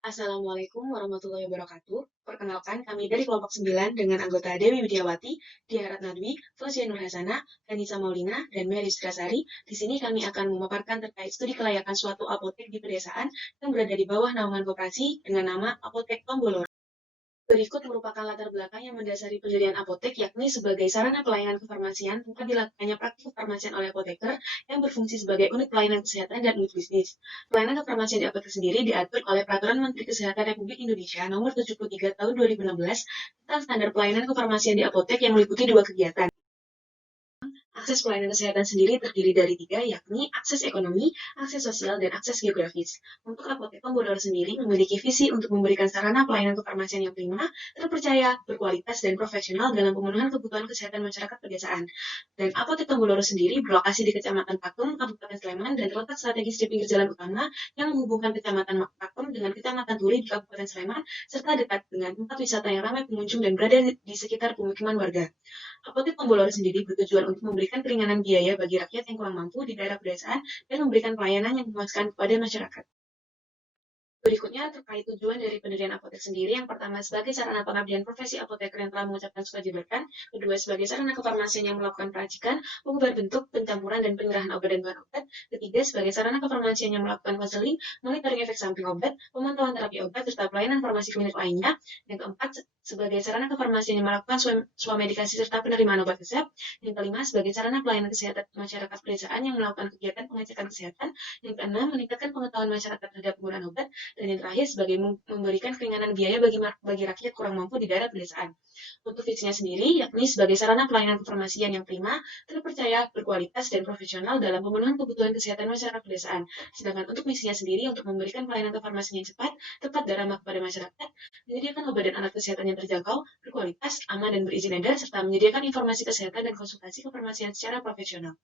Assalamualaikum warahmatullahi wabarakatuh. Perkenalkan, kami dari kelompok 9 dengan anggota Dewi Widiawati, Diarat Nadwi, Fauzia Nur Hasana, Kanisa Maulina, dan Mary Sudrasari. Di sini kami akan memaparkan terkait studi kelayakan suatu apotek di pedesaan yang berada di bawah naungan koperasi dengan nama Apotek Tomboloro. Berikut merupakan latar belakang yang mendasari pendirian apotek, yakni sebagai sarana pelayanan kefarmasian tempat dilakukannya praktik kefarmasian oleh apoteker yang berfungsi sebagai unit pelayanan kesehatan dan unit bisnis. Pelayanan kefarmasian di apotek sendiri diatur oleh Peraturan Menteri Kesehatan Republik Indonesia Nomor 73 Tahun 2016 tentang standar pelayanan kefarmasian di apotek yang meliputi dua kegiatan. Akses pelayanan kesehatan sendiri terdiri dari tiga, yakni akses ekonomi, akses sosial, dan akses geografis. Untuk Apotek Tomboloro sendiri memiliki visi untuk memberikan sarana pelayanan kefarmasian yang prima, terpercaya, berkualitas, dan profesional dalam pemenuhan kebutuhan kesehatan masyarakat pedesaan. Dan Apotek Tomboloro sendiri berlokasi di Kecamatan Patung, Kabupaten Sleman, dan terletak strategis di pinggir jalan utama yang menghubungkan Kecamatan Patung dengan Kecamatan Turi di Kabupaten Sleman, serta dekat dengan tempat wisata yang ramai pengunjung dan berada di sekitar pemukiman warga. Apotek Tomboloro sendiri bertujuan untuk memberikan keringanan biaya bagi rakyat yang kurang mampu di daerah pedesaan dan memberikan pelayanan yang memuaskan kepada masyarakat. Berikutnya terkait tujuan dari pendirian apotek sendiri. Yang pertama, sebagai sarana pengabdian profesi apoteker yang telah mengucapkan suka jabatan. Kedua, sebagai sarana kefarmasian yang melakukan peracikan, pengubah bentuk, pencampuran, dan penyerahan obat dan bahan obat. Ketiga, sebagai sarana kefarmasian yang melakukan konseling, monitoring efek samping obat, pemantauan terapi obat, serta pelayanan farmasi klinik lainnya. Yang keempat, sebagai sarana kefarmasian yang melakukan swamedikasi serta penerimaan obat resep. Yang kelima, sebagai sarana pelayanan kesehatan masyarakat pedesaan yang melakukan kegiatan pengecekan kesehatan. Yang keenam, meningkatkan pengetahuan masyarakat terhadap penggunaan obat. Dan yang terakhir, sebagai memberikan keringanan biaya bagi rakyat kurang mampu di daerah pedesaan. Untuk visinya sendiri, yakni sebagai sarana pelayanan kefarmasian yang prima, terpercaya, berkualitas, dan profesional dalam pemenuhan kebutuhan kesehatan masyarakat pedesaan. Sedangkan untuk misinya sendiri, untuk memberikan pelayanan kefarmasian yang cepat, tepat, dan ramah kepada masyarakat, menyediakan obat dan alat kesehatan yang terjangkau, berkualitas, aman, dan berizin edar, serta menyediakan informasi kesehatan dan konsultasi kefarmasian secara profesional.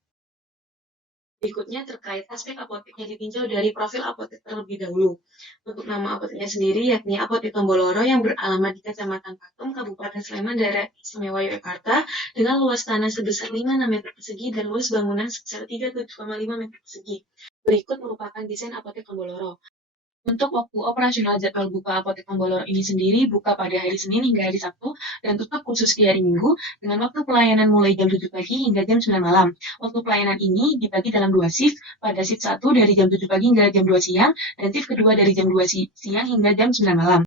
Berikutnya terkait aspek apotek yang ditinjau dari profil apotek terlebih dahulu. Untuk nama apoteknya sendiri yakni Apotek Tomboloro yang beralamat di Kecamatan Patung, Kabupaten Sleman, Daerah Istimewa Yogyakarta dengan luas tanah sebesar 5,6 meter persegi dan luas bangunan sebesar 37,5 meter persegi. Berikut merupakan desain Apotek Tomboloro. Untuk waktu operasional jadwal buka Apotek Tomboloro ini sendiri buka pada hari Senin hingga hari Sabtu dan tutup khusus di hari Minggu dengan waktu pelayanan mulai jam 7 pagi hingga jam 9 malam. Waktu pelayanan ini dibagi dalam dua shift, pada shift 1 dari jam 7 pagi hingga jam 2 siang dan shift kedua dari jam 2 siang hingga jam 9 malam.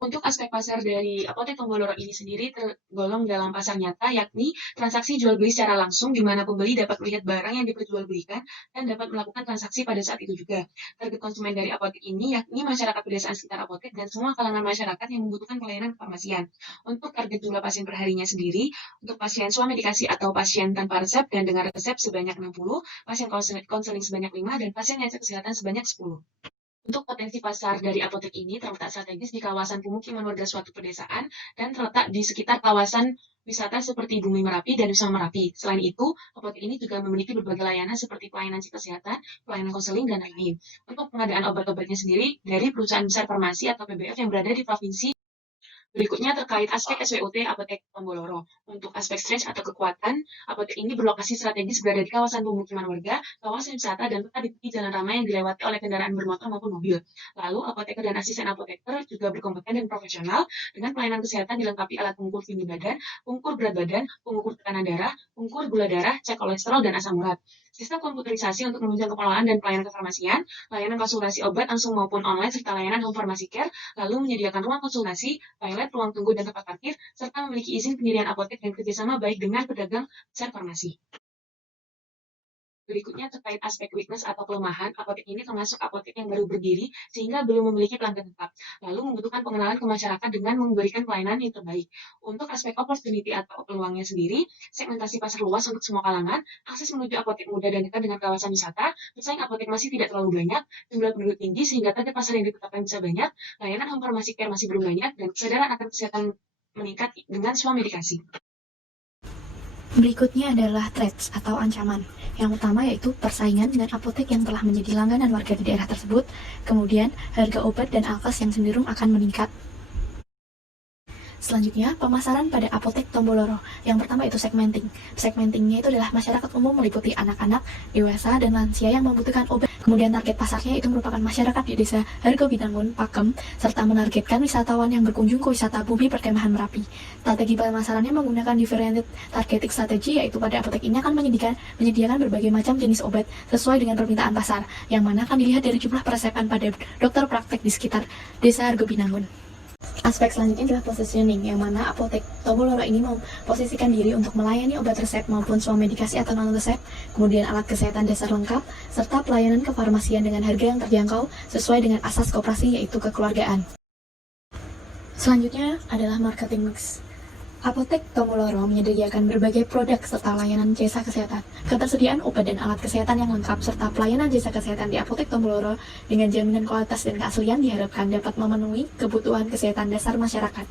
Untuk aspek pasar dari Apotek Tomboloro ini sendiri tergolong dalam pasar nyata, yakni transaksi jual beli secara langsung, di mana pembeli dapat melihat barang yang diperjualbelikan dan dapat melakukan transaksi pada saat itu juga. Target konsumen dari apotek ini yakni masyarakat pedesaan sekitar apotek dan semua kalangan masyarakat yang membutuhkan pelayanan kefarmasian. Untuk target jumlah pasien perharinya sendiri, untuk pasien swamedikasi atau pasien tanpa resep dan dengan resep sebanyak 60, pasien konseling sebanyak 5, dan pasien ngecek kesehatan sebanyak 10. Untuk potensi pasar dari apotek ini terletak strategis di kawasan pemukiman warga suatu pedesaan dan terletak di sekitar kawasan wisata seperti Bumi Merapi dan Wisma Merapi. Selain itu, apotek ini juga memiliki berbagai layanan seperti pelayanan kesehatan, pelayanan konseling, dan lain-lain. Untuk pengadaan obat-obatnya sendiri dari perusahaan besar farmasi atau PBF yang berada di provinsi. Berikutnya terkait aspek SWOT Apotek Tomboloro. Untuk aspek strength atau kekuatan, apotek ini berlokasi strategis berada di kawasan pemukiman warga, kawasan wisata, dan tepat di tepi jalan ramai yang dilewati oleh kendaraan bermotor maupun mobil. Lalu, apoteker dan asisten apoteker juga berkompeten dan profesional dengan pelayanan kesehatan dilengkapi alat pengukur tinggi badan, pengukur berat badan, pengukur tekanan darah, pengukur gula darah, cek kolesterol, dan asam urat. Sistem komputerisasi untuk menunjang pengelolaan dan pelayanan kefarmasian, layanan konsultasi obat langsung maupun online, serta layanan home pharmacy care, lalu menyediakan ruang konsultasi, toilet, ruang tunggu, dan tempat parkir, serta memiliki izin pendirian apotek dan kerjasama baik dengan pedagang besar farmasi. Berikutnya terkait aspek weakness atau kelemahan, apotek ini termasuk apotek yang baru berdiri sehingga belum memiliki pelanggan tetap, lalu membutuhkan pengenalan ke masyarakat dengan memberikan pelayanan yang terbaik. Untuk aspek opportunity atau peluangnya sendiri, segmentasi pasar luas untuk semua kalangan, akses menuju apotek mudah dan dekat dengan kawasan wisata, pesaing apotek masih tidak terlalu banyak, jumlah penduduk tinggi sehingga target pasar yang ditetapkan bisa banyak, layanan home pharmacy care masih belum banyak, dan kesadaran akan kesehatan meningkat dengan swamedikasi. Berikutnya adalah threats atau ancaman. Yang utama yaitu persaingan dengan apotek yang telah menjadi langganan warga di daerah tersebut. Kemudian, harga obat dan alkes yang cenderung akan meningkat. Selanjutnya, pemasaran pada apotek Tomboloro. Yang pertama itu segmenting. Segmentingnya itu adalah masyarakat umum meliputi anak-anak, dewasa, dan lansia yang membutuhkan obat. Kemudian target pasarnya itu merupakan masyarakat di desa Hargo Binangun, Pakem, serta menargetkan wisatawan yang berkunjung ke wisata bumi perkemahan Merapi. Strategi pemasarannya menggunakan differentiated targeting strategy, yaitu pada apotek ini akan menyediakan berbagai macam jenis obat sesuai dengan permintaan pasar, yang mana akan dilihat dari jumlah peresepan pada dokter praktek di sekitar desa Hargo Binangun. Aspek selanjutnya adalah positioning, yang mana apotek Tomboloro ini memposisikan diri untuk melayani obat resep maupun swamedikasi atau non-resep, kemudian alat kesehatan dasar lengkap, serta pelayanan kefarmasian dengan harga yang terjangkau sesuai dengan asas koperasi yaitu kekeluargaan. Selanjutnya adalah marketing mix. Apotek Tomboloro menyediakan berbagai produk serta layanan jasa kesehatan. Ketersediaan obat dan alat kesehatan yang lengkap serta pelayanan jasa kesehatan di Apotek Tomboloro dengan jaminan kualitas dan keaslian diharapkan dapat memenuhi kebutuhan kesehatan dasar masyarakat.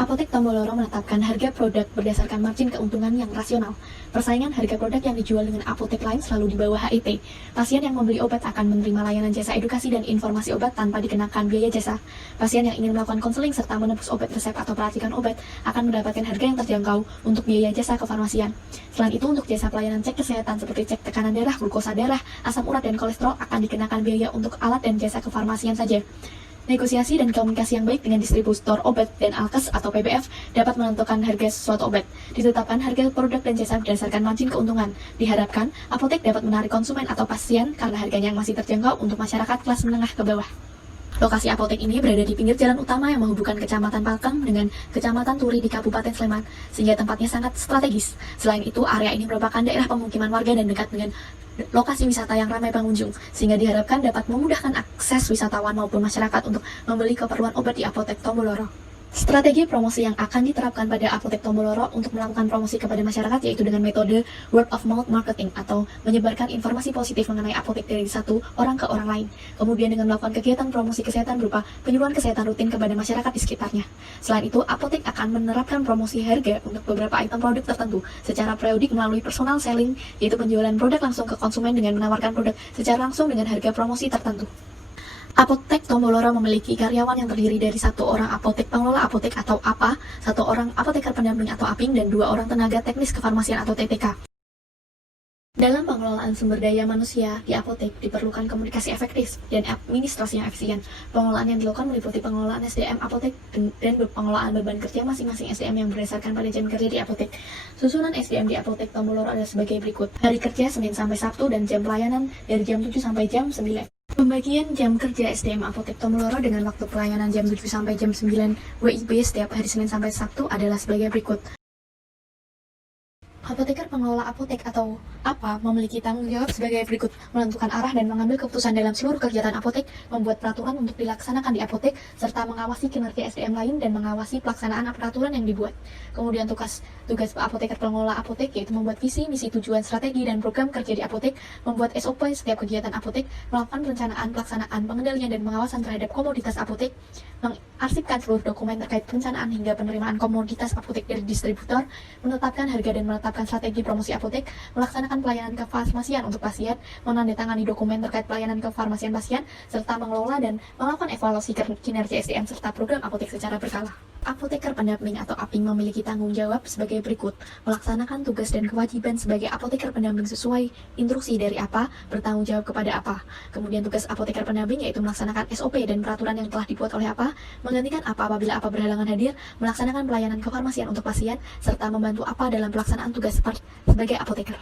Apotek Tomboloro menetapkan harga produk berdasarkan margin keuntungan yang rasional. Persaingan harga produk yang dijual dengan apotek lain selalu di bawah HIT. Pasien yang membeli obat akan menerima layanan jasa edukasi dan informasi obat tanpa dikenakan biaya jasa. Pasien yang ingin melakukan konseling serta menebus obat resep atau peracikan obat akan mendapatkan harga yang terjangkau untuk biaya jasa kefarmasian. Selain itu, untuk jasa pelayanan cek kesehatan seperti cek tekanan darah, glukosa darah, asam urat, dan kolesterol akan dikenakan biaya untuk alat dan jasa kefarmasian saja. Negosiasi dan komunikasi yang baik dengan distributor obat dan alkes atau PBF dapat menentukan harga suatu obat. Ditetapkan harga produk dan jasa berdasarkan margin keuntungan. Diharapkan, apotek dapat menarik konsumen atau pasien karena harganya yang masih terjangkau untuk masyarakat kelas menengah ke bawah. Lokasi apotek ini berada di pinggir jalan utama yang menghubungkan Kecamatan Pakem dengan Kecamatan Turi di Kabupaten Sleman, sehingga tempatnya sangat strategis. Selain itu, area ini merupakan daerah pemukiman warga dan dekat dengan lokasi wisata yang ramai pengunjung, sehingga diharapkan dapat memudahkan akses wisatawan maupun masyarakat untuk membeli keperluan obat di Apotek Tomboloro. Strategi promosi yang akan diterapkan pada Apotek Tomboloro untuk melakukan promosi kepada masyarakat yaitu dengan metode word of mouth marketing atau menyebarkan informasi positif mengenai apotek dari satu orang ke orang lain. Kemudian dengan melakukan kegiatan promosi kesehatan berupa penyuluhan kesehatan rutin kepada masyarakat di sekitarnya. Selain itu, apotek akan menerapkan promosi harga untuk beberapa item produk tertentu secara periodik melalui personal selling, yaitu penjualan produk langsung ke konsumen dengan menawarkan produk secara langsung dengan harga promosi tertentu. Apotek Tomboloro memiliki karyawan yang terdiri dari satu orang apotek pengelola apotek atau APA, satu orang apoteker pendamping atau APING, dan 2 orang tenaga teknis kefarmasian atau TTK. Dalam pengelolaan sumber daya manusia di apotek diperlukan komunikasi efektif dan administrasi yang efisien. Pengelolaan yang dilakukan meliputi pengelolaan SDM apotek dan pengelolaan beban kerja masing-masing SDM yang berdasarkan pada jam kerja di apotek. Susunan SDM di Apotek Tomboloro adalah sebagai berikut. Hari kerja Senin sampai Sabtu dan jam pelayanan dari jam 7 sampai jam 9. Pembagian jam kerja SDM Apotek Tomboloro dengan waktu pelayanan jam 7 sampai jam 9 WIB setiap hari Senin sampai Sabtu adalah sebagai berikut. Apoteker pengelola apotek atau APA memiliki tanggung jawab sebagai berikut: menentukan arah dan mengambil keputusan dalam seluruh kegiatan apotek, membuat peraturan untuk dilaksanakan di apotek, serta mengawasi kinerja SDM lain dan mengawasi pelaksanaan peraturan yang dibuat. Kemudian tugas apoteker pengelola apotek yaitu membuat visi, misi, tujuan, strategi, dan program kerja di apotek, membuat SOP setiap kegiatan apotek, melakukan perencanaan, pelaksanaan, pengendalian, dan pengawasan terhadap komoditas apotek, mengarsipkan seluruh dokumen terkait perencanaan hingga penerimaan komoditas apotek dari distributor, menetapkan harga dan menetapkan strategi promosi apotek, melaksanakan pelayanan kefarmasian untuk pasien, menandatangani dokumen terkait pelayanan kefarmasian pasien, serta mengelola dan melakukan evaluasi kinerja SDM serta program apotek secara berkala. Apoteker pendamping atau APING memiliki tanggung jawab sebagai berikut: melaksanakan tugas dan kewajiban sebagai apoteker pendamping sesuai instruksi dari APA, bertanggung jawab kepada APA. Kemudian tugas apoteker pendamping yaitu melaksanakan SOP dan peraturan yang telah dibuat oleh APA, menggantikan APA apabila APA berhalangan hadir, melaksanakan pelayanan kefarmasian untuk pasien, serta membantu APA dalam pelaksanaan tugas sebagai apoteker.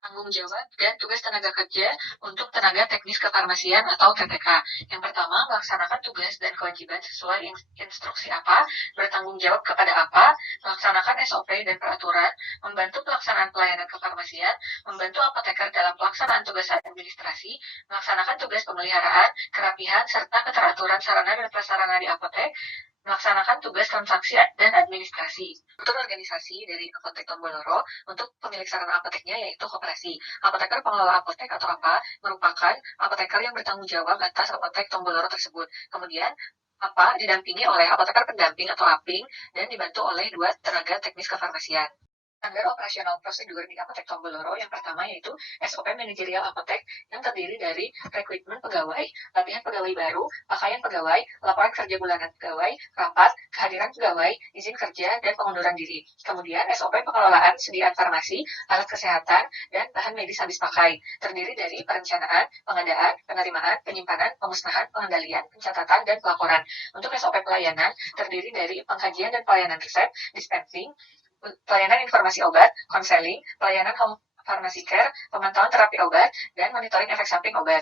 Tanggung jawab dan tugas tenaga kerja untuk tenaga teknis kefarmasian atau TTK. Yang pertama, melaksanakan tugas dan kewajiban sesuai instruksi APA, bertanggung jawab kepada APA, melaksanakan SOP dan peraturan, membantu pelaksanaan pelayanan kefarmasian, membantu apoteker dalam pelaksanaan tugas administrasi, melaksanakan tugas pemeliharaan, kerapihan, serta keteraturan sarana dan prasarana di apotek, melaksanakan tugas transaksi dan administrasi. Untuk organisasi dari Apotek Tomboloro, untuk pemilik sarana apoteknya yaitu koperasi. Apoteker pengelola apotek atau APA merupakan apoteker yang bertanggung jawab atas Apotek Tomboloro tersebut. Kemudian APA didampingi oleh apoteker pendamping atau APING dan dibantu oleh 2 tenaga teknis kefarmasian. Standar operasional prosedur di Apotek Tomboloro yang pertama yaitu SOP manajerial apotek yang terdiri dari rekrutmen pegawai, latihan pegawai baru, pakaian pegawai, laporan kerja bulanan pegawai, rapat, kehadiran pegawai, izin kerja, dan pengunduran diri. Kemudian SOP pengelolaan sediaan farmasi, alat kesehatan, dan bahan medis habis pakai, terdiri dari perencanaan, pengadaan, penerimaan, penyimpanan, pemusnahan, pengendalian, pencatatan, dan pelaporan. Untuk SOP pelayanan, terdiri dari pengkajian dan pelayanan resep, dispensing, pelayanan informasi obat, konseling, pelayanan home pharmacy care, pemantauan terapi obat, dan monitoring efek samping obat.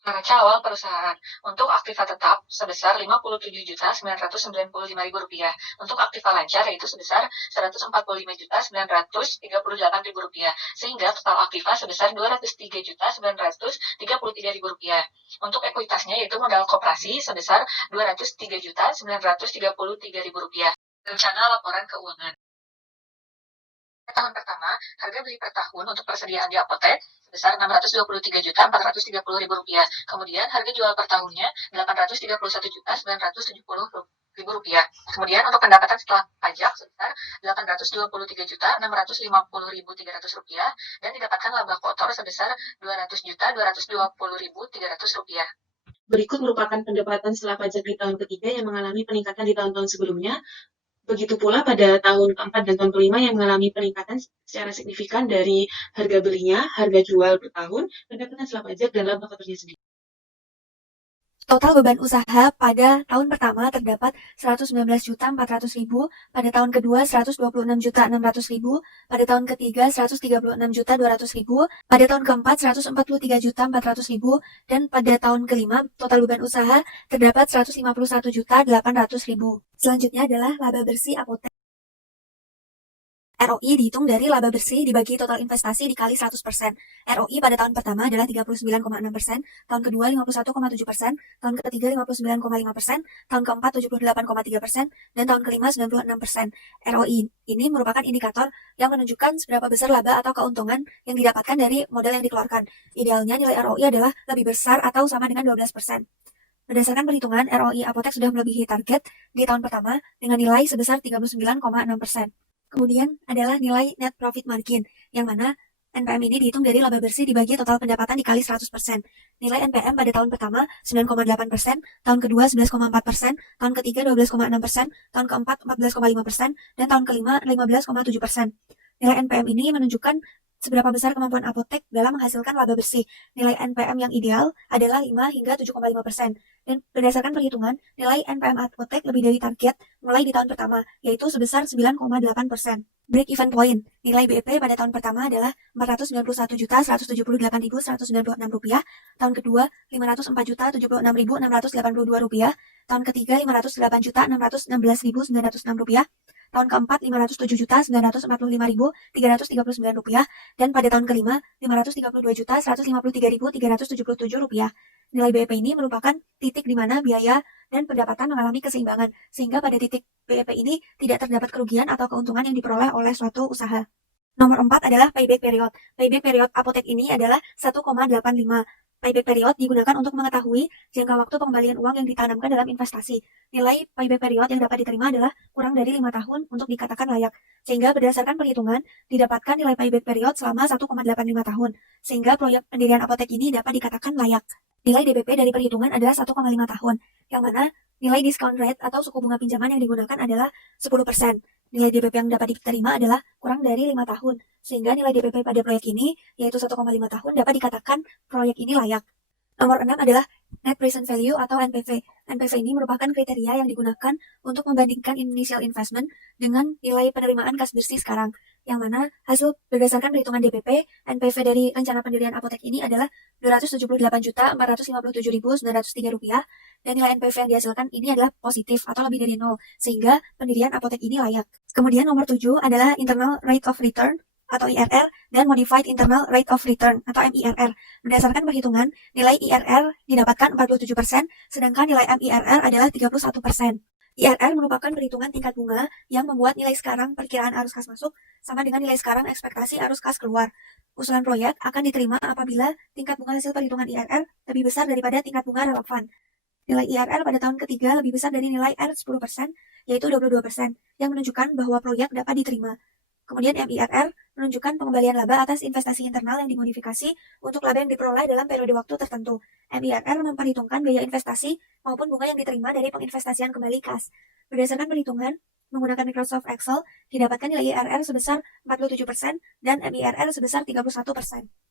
Neraca awal perusahaan untuk aktiva tetap sebesar Rp57.995.000. Untuk aktiva lancar yaitu sebesar Rp145.938.000, sehingga total aktiva sebesar Rp203.933.000. Untuk ekuitasnya yaitu modal koperasi sebesar Rp203.933.000. Rencana laporan keuangan. Tahun pertama, harga beli per tahun untuk persediaan di apotek sebesar Rp623.430.000. Kemudian harga jual per tahunnya Rp831.970.000. Kemudian untuk pendapatan setelah pajak sebesar Rp823.650.300 dan didapatkan laba kotor sebesar Rp200.220.300. Berikut merupakan pendapatan setelah pajak di tahun ketiga yang mengalami peningkatan di tahun-tahun sebelumnya. Begitu pula pada tahun keempat dan tahun kelima yang mengalami peningkatan secara signifikan dari harga belinya, harga jual per tahun, pendapatan setelah pajak, dan laba kotornya sendiri. Total beban usaha pada tahun pertama terdapat Rp119.400.000, pada tahun kedua Rp126.600.000, pada tahun ketiga Rp136.200.000, pada tahun keempat Rp143.400.000, dan pada tahun kelima total beban usaha terdapat Rp151.800.000. Selanjutnya adalah laba bersih apotek. ROI dihitung dari laba bersih dibagi total investasi dikali 100%. ROI pada tahun pertama adalah 39,6%, tahun kedua 51,7%, tahun ketiga 59,5%, tahun keempat 78,3%, dan tahun kelima 96%. ROI ini merupakan indikator yang menunjukkan seberapa besar laba atau keuntungan yang didapatkan dari modal yang dikeluarkan. Idealnya nilai ROI adalah lebih besar atau sama dengan 12%. Berdasarkan perhitungan, ROI apotek sudah melebihi target di tahun pertama dengan nilai sebesar 39,6%. Kemudian adalah nilai net profit margin, yang mana NPM ini dihitung dari laba bersih dibagi total pendapatan dikali 100%. Nilai NPM pada tahun pertama 9,8%, tahun kedua 11,4%, tahun ketiga 12,6%, tahun keempat 14,5%, dan tahun kelima 15,7%. Nilai NPM ini menunjukkan seberapa besar kemampuan apotek dalam menghasilkan laba bersih. Nilai NPM yang ideal adalah 5 hingga 7,5%. Dan berdasarkan perhitungan, nilai NPM apotek lebih dari target mulai di tahun pertama, yaitu sebesar 9,8%. Break-even point, nilai BEP pada tahun pertama adalah Rp491.178.196, tahun kedua Rp504.076.682, tahun ketiga Rp508.616.906, tahun keempat Rp507.945.339, dan pada tahun kelima Rp532.153.377. Nilai BEP ini merupakan titik di mana biaya dan pendapatan mengalami keseimbangan, sehingga pada titik BEP ini tidak terdapat kerugian atau keuntungan yang diperoleh oleh suatu usaha. Nomor 4 adalah payback period. Payback period apotek ini adalah 1,85. Payback period digunakan untuk mengetahui jangka waktu pengembalian uang yang ditanamkan dalam investasi. Nilai payback period yang dapat diterima adalah kurang dari 5 tahun untuk dikatakan layak. Sehingga berdasarkan perhitungan, didapatkan nilai payback period selama 1,85 tahun. Sehingga proyek pendirian apotek ini dapat dikatakan layak. Nilai DPP dari perhitungan adalah 1,5 tahun, yang mana nilai discount rate atau suku bunga pinjaman yang digunakan adalah 10%. Nilai DPP yang dapat diterima adalah kurang dari 5 tahun, sehingga nilai DPP pada proyek ini, yaitu 1,5 tahun, dapat dikatakan proyek ini layak. Nomor 6 adalah Net Present Value atau NPV. NPV ini merupakan kriteria yang digunakan untuk membandingkan initial investment dengan nilai penerimaan kas bersih sekarang, yang mana hasil berdasarkan perhitungan DPP, NPV dari rencana pendirian apotek ini adalah Rp278.457.903, dan nilai NPV yang dihasilkan ini adalah positif atau lebih dari 0, sehingga pendirian apotek ini layak. Kemudian nomor 7 adalah Internal Rate of Return atau IRR, dan Modified Internal Rate of Return atau MIRR. Berdasarkan perhitungan, nilai IRR didapatkan 47%, sedangkan nilai MIRR adalah 31%. IRR merupakan perhitungan tingkat bunga yang membuat nilai sekarang perkiraan arus kas masuk sama dengan nilai sekarang ekspektasi arus kas keluar. Usulan proyek akan diterima apabila tingkat bunga hasil perhitungan IRR lebih besar daripada tingkat bunga relevan. Nilai IRR pada tahun ketiga lebih besar dari nilai R 10%, yaitu 22%, yang menunjukkan bahwa proyek dapat diterima. Kemudian MIRR menunjukkan pengembalian laba atas investasi internal yang dimodifikasi untuk laba yang diperoleh dalam periode waktu tertentu. MIRR memperhitungkan biaya investasi maupun bunga yang diterima dari penginvestasian kembali kas. Berdasarkan perhitungan, menggunakan Microsoft Excel, didapatkan nilai IRR sebesar 47% dan MIRR sebesar 31%.